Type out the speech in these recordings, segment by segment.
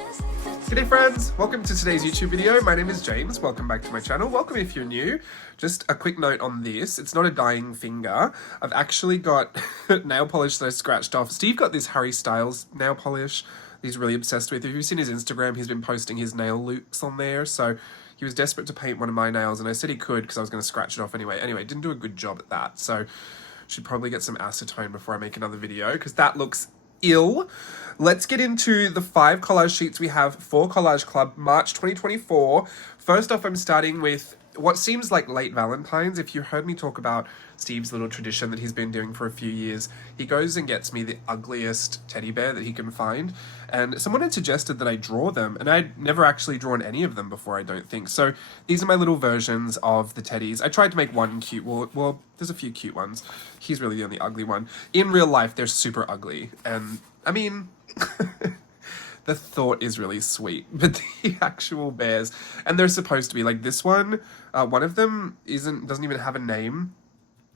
G'day friends, welcome to today's YouTube video. My name is James, welcome back to my channel. Welcome if you're new. Just a quick note on this, it's not a dying finger. I've actually got nail polish that I scratched off. Steve got this Harry Styles nail polish that he's really obsessed with. If you've seen his Instagram, he's been posting his nail loops on there. So he was desperate to paint one of my nails and I said he could because I was going to scratch it off anyway. Anyway, didn't do a good job at that. So should probably get some acetone before I make another video because that looks ill. Let's get into the 5 collage sheets we have for Collage Club, March 2024. First off, I'm starting with what seems like late Valentine's. If you heard me talk about Steve's little tradition that he's been doing for a few years, he goes and gets me the ugliest teddy bear that he can find. And someone had suggested that I draw them, and I'd never actually drawn any of them before, I don't think. So these are my little versions of the teddies. I tried to make one cute, well, there's a few cute ones. He's really the only ugly one. In real life, they're super ugly. And, I mean, the thought is really sweet, but the actual bears, and they're supposed to be like this one. One of them doesn't even have a name.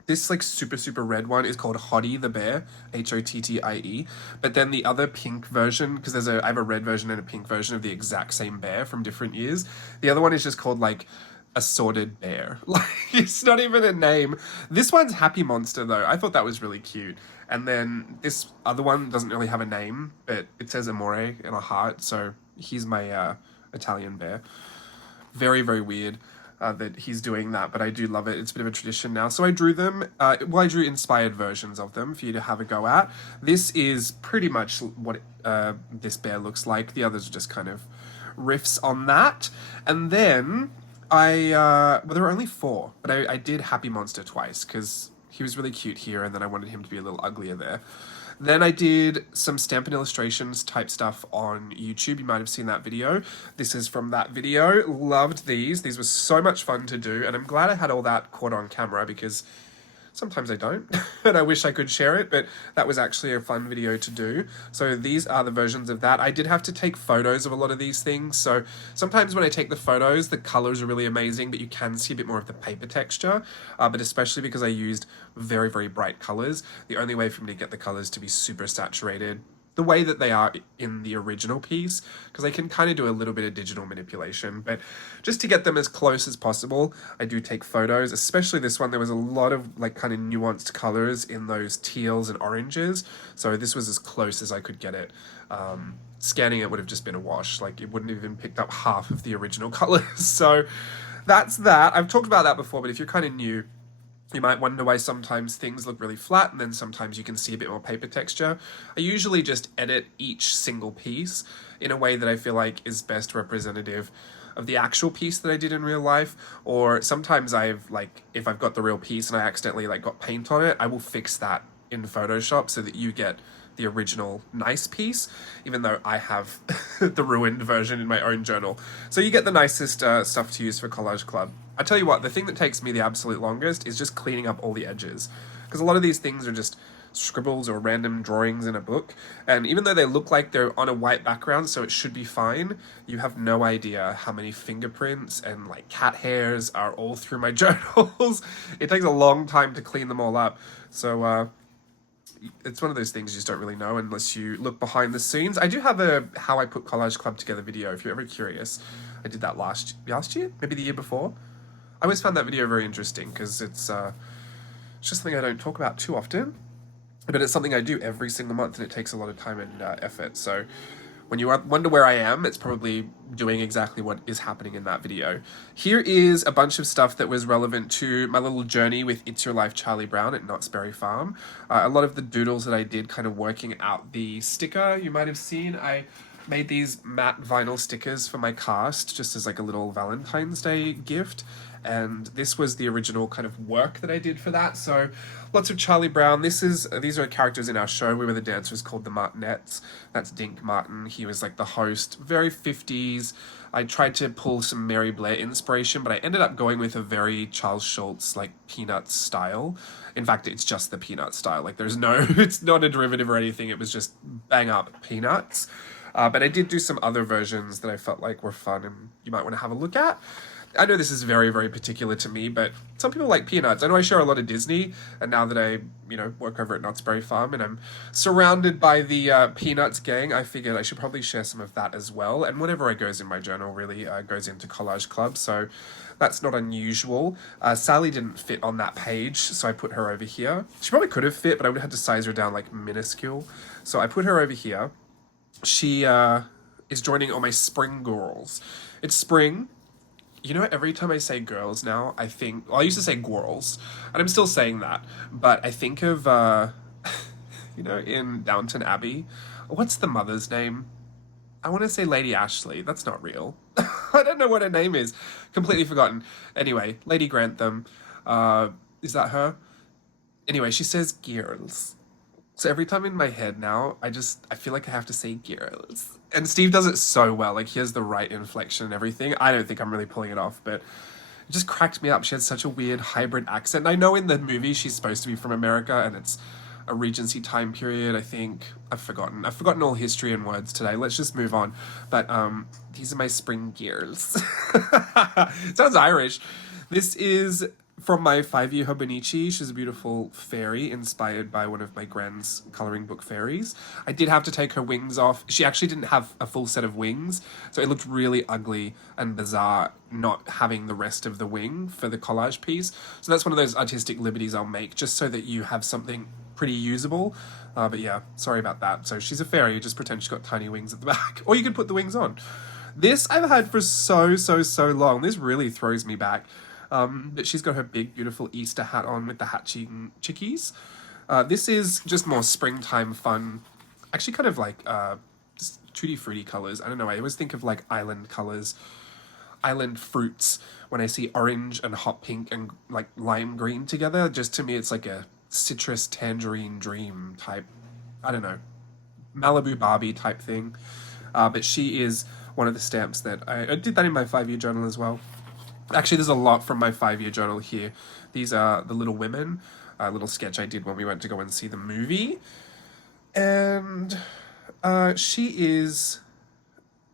This like super red one is called Hottie the bear, Hottie. But then the other pink version, because I have a red version and a pink version of the exact same bear from different years. The other one is just called like Assorted Bear. Like it's not even a name. This one's Happy Monster though. I thought that was really cute. And then this other one doesn't really have a name, but it says Amore in a heart. So he's my Italian bear. Very weird that he's doing that, but I do love it. It's a bit of a tradition now. So I drew them. I drew inspired versions of them for you to have a go at. This is pretty much what this bear looks like. The others are just kind of riffs on that. And then well, there were only 4, but I did Happy Monster twice because he was really cute here and then I wanted him to be a little uglier there. Then I did some Stampin' Illustrations type stuff on YouTube. You might have seen that video. This is from that video. Loved these. These were so much fun to do and I'm glad I had all that caught on camera because sometimes I don't, and I wish I could share it, but that was actually a fun video to do. So these are the versions of that. I did have to take photos of a lot of these things, so sometimes when I take the photos, the colors are really amazing, but you can see a bit more of the paper texture, but especially because I used very bright colors, the only way for me to get the colors to be super saturated the way that they are in the original piece, because I can kind of do a little bit of digital manipulation, but just to get them as close as possible, I do take photos, especially this one. There was a lot of like kind of nuanced colors in those teals and oranges, so this was as close as I could get it. Scanning it would have just been a wash, like it wouldn't have even picked up half of the original colors. So that's that. I've talked about that before, but if you're kind of new, you might wonder why sometimes things look really flat and then sometimes you can see a bit more paper texture. I usually just edit each single piece in a way that I feel like is best representative of the actual piece that I did in real life, or sometimes if I've got the real piece and I accidentally got paint on it, I will fix that in Photoshop so that you get the original nice piece, even though I have the ruined version in my own journal. So you get the nicest stuff to use for Collage Club. I tell you what, the thing that takes me the absolute longest is just cleaning up all the edges, because a lot of these things are just scribbles or random drawings in a book, and even though they look like they're on a white background, so it should be fine, you have no idea how many fingerprints and like cat hairs are all through my journals. It takes a long time to clean them all up, so it's one of those things you just don't really know unless you look behind the scenes. I do have a how I put Collage Club together video if you're ever curious. I did that last year, maybe the year before. I always found that video very interesting because it's just something I don't talk about too often, but it's something I do every single month and it takes a lot of time and effort. So when you wonder where I am, it's probably doing exactly what is happening in that video. Here is a bunch of stuff that was relevant to my little journey with It's Your Life Charlie Brown at Knott's Berry Farm. A lot of the doodles that I did kind of working out the sticker you might have seen. I made these matte vinyl stickers for my cast just as like a little Valentine's Day gift. And this was the original kind of work that I did for that. So lots of Charlie Brown. These are characters in our show. We were the dancers called the Martinettes. That's Dink Martin. He was like the host, very 50s. I tried to pull some Mary Blair inspiration, but I ended up going with a very Charles Schulz, like Peanuts style. In fact, it's just the Peanuts style. Like there's no, it's not a derivative or anything. It was just bang up Peanuts. But I did do some other versions that I felt like were fun and you might want to have a look at. I know this is very, very particular to me, but some people like peanuts. I know I share a lot of Disney, and now that I, work over at Knott's Berry Farm and I'm surrounded by the Peanuts gang, I figured I should probably share some of that as well. And whatever goes in my journal really goes into Collage Club, so that's not unusual. Sally didn't fit on that page, so I put her over here. She probably could have fit, but I would have had to size her down like minuscule. So I put her over here. She is joining all my spring girls. It's spring. Every time I say girls now, I think... Well, I used to say girls, and I'm still saying that, but I think of, in Downton Abbey, what's the mother's name? I want to say Lady Ashley. That's not real. I don't know what her name is. Completely forgotten. Anyway, Lady Grantham. Is that her? Anyway, she says girls. So every time in my head now, I feel like I have to say girls. And Steve does it so well. Like, he has the right inflection and everything. I don't think I'm really pulling it off, but it just cracked me up. She had such a weird hybrid accent. And I know in the movie she's supposed to be from America, and it's a Regency time period, I think. I've forgotten all history and words today. Let's just move on. But these are my spring gears. Sounds Irish. This is from my 5-year Hobonichi. She's a beautiful fairy inspired by one of my grand's colouring book fairies. I did have to take her wings off. She actually didn't have a full set of wings, so it looked really ugly and bizarre not having the rest of the wing for the collage piece. So that's one of those artistic liberties I'll make just so that you have something pretty usable. But yeah, sorry about that. So she's a fairy, just pretend she's got tiny wings at the back. Or you can put the wings on. This I've had for so long. This really throws me back. But she's got her big, beautiful Easter hat on with the hatching chickies. This is just more springtime fun. Actually, kind of like just tutti fruity colors. I don't know. I always think of like island colors, island fruits when I see orange and hot pink and like lime green together. Just to me, it's like a citrus tangerine dream type. I don't know, Malibu Barbie type thing. But she is one of the stamps that I did that in my 5-year journal as well. Actually, there's a lot from my 5-year journal here. These are the Little Women, a little sketch I did when we went to go and see the movie. And she is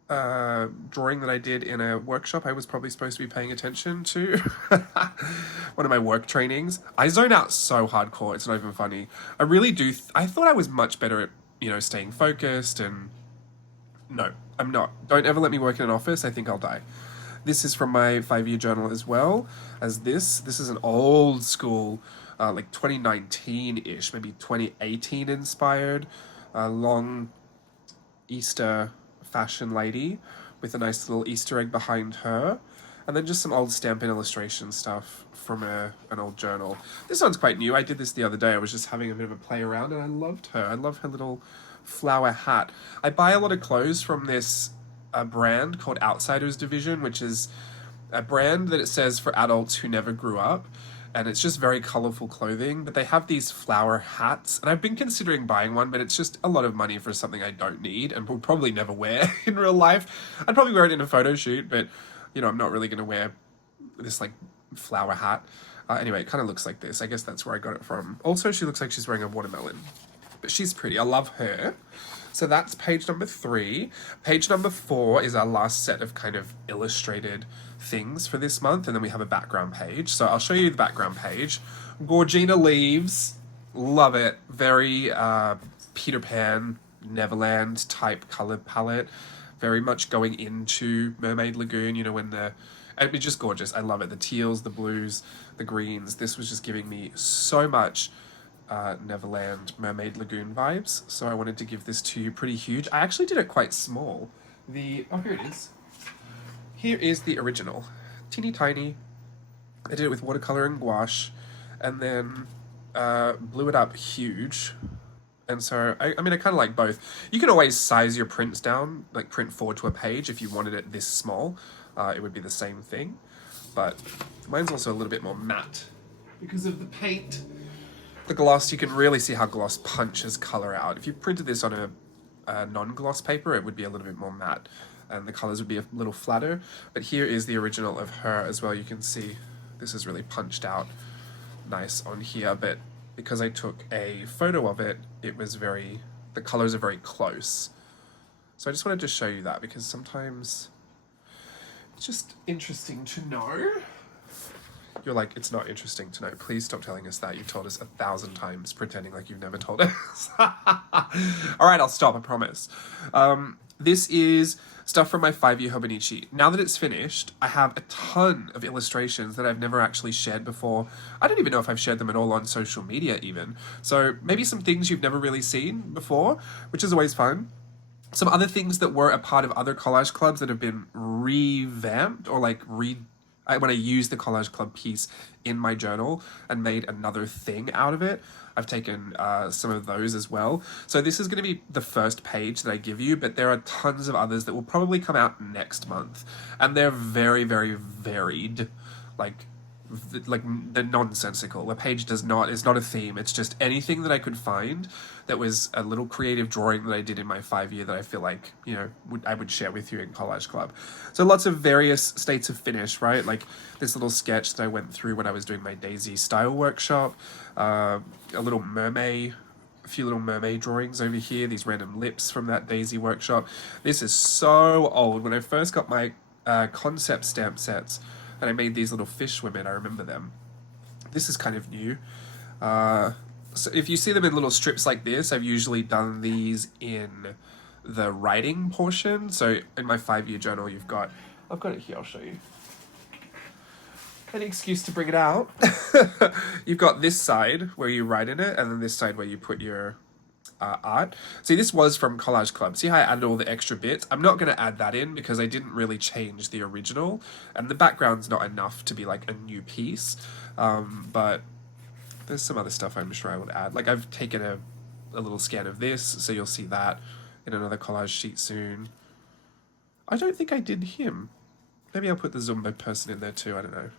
a drawing that I did in a workshop I was probably supposed to be paying attention to. One of my work trainings. I zone out so hardcore, it's not even funny. I really do. I thought I was much better at, staying focused, and no, I'm not. Don't ever let me work in an office. I think I'll die. This is from my 5-year journal as well as this. This is an old school, like 2019-ish, maybe 2018 inspired, long Easter fashion lady with a nice little Easter egg behind her. And then just some old Stampin' Illustration stuff from an old journal. This one's quite new. I did this the other day. I was just having a bit of a play around and I loved her. I love her little flower hat. I buy a lot of clothes from this a brand called Outsiders Division, which is a brand that it says for adults who never grew up, and it's just very colorful clothing, but they have these flower hats, and I've been considering buying one, but it's just a lot of money for something I don't need and will probably never wear in real life. I'd probably wear it in a photo shoot, but I'm not really going to wear this like flower hat. Anyway, it kind of looks like this. I guess that's where I got it from. Also, she looks like she's wearing a watermelon, but she's pretty. I love her. So that's page number 3. Page number 4 is our last set of kind of illustrated things for this month, and then we have a background page. So I'll show you the background page. Gorgina Leaves, love it. Very Peter Pan, Neverland type color palette. Very much going into Mermaid Lagoon, when it's just gorgeous. I love it. The teals, the blues, the greens. This was just giving me so much Neverland Mermaid Lagoon vibes, so I wanted to give this to you pretty huge. I actually did it quite small. Here it is. Here is the original. Teeny tiny. I did it with watercolor and gouache, and then blew it up huge. And so, I kind of like both. You can always size your prints down, like print forward to a page if you wanted it this small. It would be the same thing. But mine's also a little bit more matte because of the paint. The gloss, you can really see how gloss punches color out. If you printed this on a non-gloss paper, it would be a little bit more matte and the colors would be a little flatter. But here is the original of her as well. You can see this is really punched out nice on here, but because I took a photo of it, the colors are very close. So I just wanted to show you that because sometimes just interesting to know. You're like, it's not interesting to know. Please stop telling us that. You've told us 1,000 times, pretending like you've never told us. All right, I'll stop, I promise. This is stuff from my 5-year Hobonichi. Now that it's finished, I have a ton of illustrations that I've never actually shared before. I don't even know if I've shared them at all on social media even. So maybe some things you've never really seen before, which is always fun. Some other things that were a part of other collage clubs that have been revamped or like when I used the collage club piece in my journal and made another thing out of it. I've taken some of those as well. So this is going to be the first page that I give you, but there are tons of others that will probably come out next month. And they're very, very varied. Like they're nonsensical. The page is not a theme. It's just anything that I could find that was a little creative drawing that I did in my 5-year that I feel like, you know, I would share with you in Collage Club. So lots of various states of finish, right? Like this little sketch that I went through when I was doing my Daisy style workshop, a few little mermaid drawings over here, these random lips from that Daisy workshop. This is so old. When I first got my concept stamp sets, and I made these little fish women, I remember them. This is kind of new. So if you see them in little strips like this, I've usually done these in the writing portion. So in my 5-year journal, I've got it here, I'll show you. Any excuse to bring it out. You've got this side where you write in it, and then this side where you put your art. See, this was from Collage Club. See how I added all the extra bits? I'm not going to add that in because I didn't really change the original, and the background's not enough to be like a new piece. But there's some other stuff I'm sure I would add. Like I've taken a little scan of this, so you'll see that in another collage sheet soon. I don't think I did him. Maybe I'll put the Zumba person in there too, I don't know.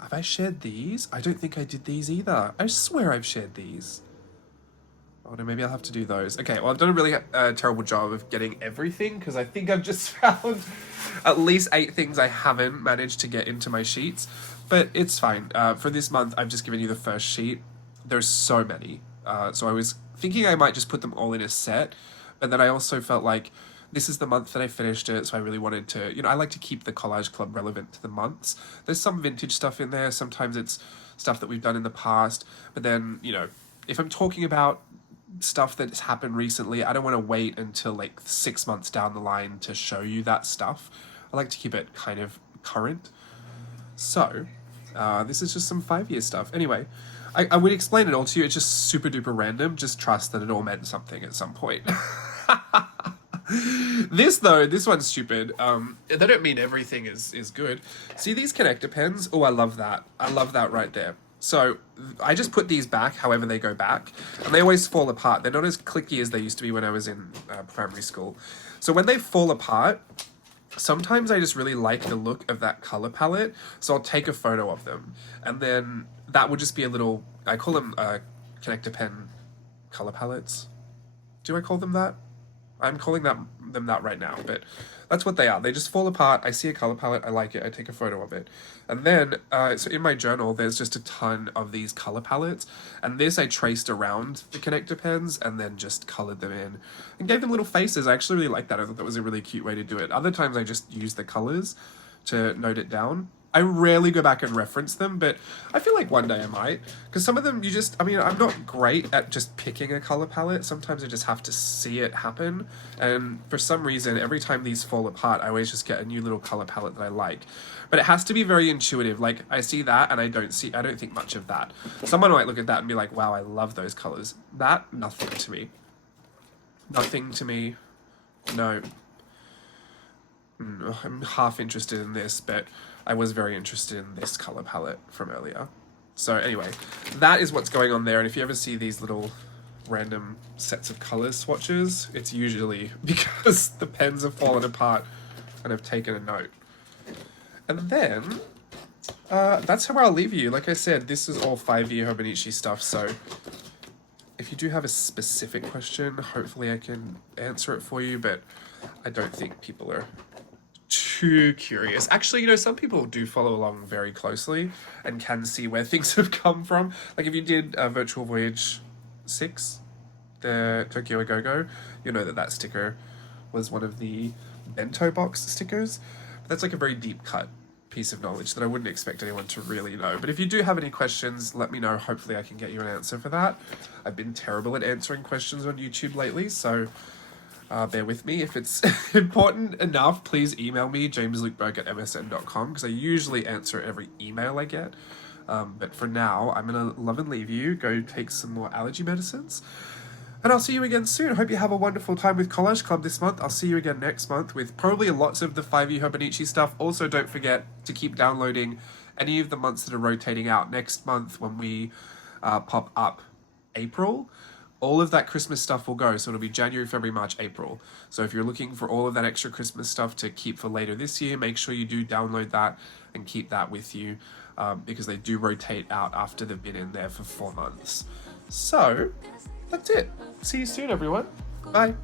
Have I shared these? I don't think I did these either. I swear I've shared these. Oh no, maybe I'll have to do those. Okay, well I've done a really terrible job of getting everything because I think I've just found at least 8 things I haven't managed to get into my sheets. But it's fine. For this month, I've just given you the first sheet. There's so many. So I was thinking I might just put them all in a set. But then I also felt like this is the month that I finished it, so I really wanted to, you know, I like to keep the Collage Club relevant to the months. There's some vintage stuff in there. Sometimes it's stuff that we've done in the past. But then, you know, if I'm talking about stuff that's happened recently, I don't want to wait until like 6 months down the line to show you that stuff. I like to keep it kind of current. So, this is just some 5-year stuff. Anyway, I would explain it all to you. It's just super duper random. Just trust that it all meant something at some point. This one's stupid. They don't mean everything is good. See these connector pens? Oh, I love that. I love that right there. So I just put these back however they go back, and they always fall apart. They're not as clicky as they used to be when I was in primary school. So when they fall apart, sometimes I just really like the look of that color palette, so I'll take a photo of them, and then that would just be a little, I call them connector pen color palettes. Do I call them that? I'm calling them that right now, but that's what they are. They just fall apart. I see a color palette, I like it, I take a photo of it. And then, so in my journal, there's just a ton of these color palettes, and this I traced around the connector pens and then just colored them in and gave them little faces. I actually really like that. I thought that was a really cute way to do it. Other times I just use the colors to note it down. I rarely go back and reference them, but I feel like one day I might. Because some of them I'm not great at just picking a color palette. Sometimes I just have to see it happen. And for some reason, every time these fall apart, I always just get a new little color palette that I like. But it has to be very intuitive. Like, I see that and I don't think much of that. Someone might look at that and be like, wow, I love those colors. That, nothing to me. Nothing to me. No. I'm half interested in this, but I was very interested in this color palette from earlier. So anyway, that is what's going on there. And if you ever see these little random sets of color swatches, it's usually because the pens have fallen apart and I've taken a note. And then, that's how I'll leave you. Like I said, this is all 5-year Hobonichi stuff, so if you do have a specific question, hopefully I can answer it for you, but I don't think people are too curious. Actually, you know, some people do follow along very closely and can see where things have come from. Like if you did Virtual Voyage 6, the Tokyo A Go-Go, you'll know that sticker was one of the bento box stickers. But that's like a very deep cut piece of knowledge that I wouldn't expect anyone to really know. But if you do have any questions, let me know. Hopefully I can get you an answer for that. I've been terrible at answering questions on YouTube lately, so bear with me. If it's important enough, please email me, jameslukeberg@msn.com, because I usually answer every email I get. But for now, I'm going to love and leave you, go take some more allergy medicines, and I'll see you again soon. I hope you have a wonderful time with Collage Club this month. I'll see you again next month with probably lots of the 5U Hobonichi stuff. Also, don't forget to keep downloading any of the months that are rotating out. Next month, when we pop up April, all of that Christmas stuff will go. So it'll be January, February, March, April. So if you're looking for all of that extra Christmas stuff to keep for later this year, make sure you do download that and keep that with you, because they do rotate out after they've been in there for 4 months. So that's it. See you soon, everyone. Bye.